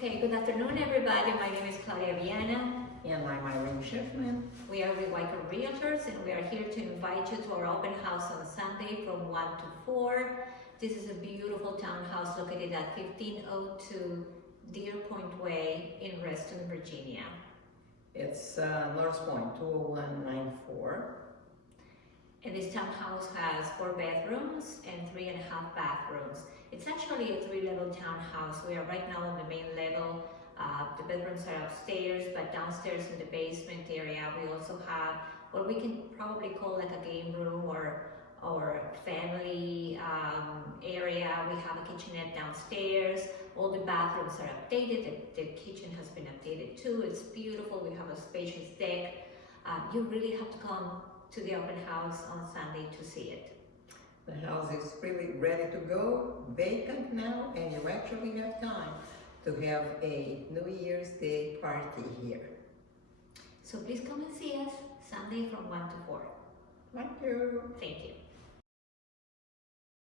Okay, good afternoon everybody. My name is Claudia Viana. And I'm Irene Schiffman. We are Reviker Realtors and we are here to invite you to our open house on Sunday from 1 to 4. This is a beautiful townhouse located at 1502 Deer Point Way in Reston, Virginia. It's North Point 20194. And this townhouse has 4 bedrooms and 3.5 bathrooms. It's actually a 3-level townhouse. We are right now on the main level. The bedrooms are upstairs, but downstairs in the basement area we also have what we can probably call like a game room or family area. We have a kitchenette downstairs. All the bathrooms are updated. The kitchen has been updated too. It's beautiful. We have a spacious deck. You really have to come to the open house on Sunday to see it. The house is really ready to go, vacant now, and you actually have time to have a New Year's Day party here. So please come and see us Sunday from 1 to 4. Thank you. Thank you.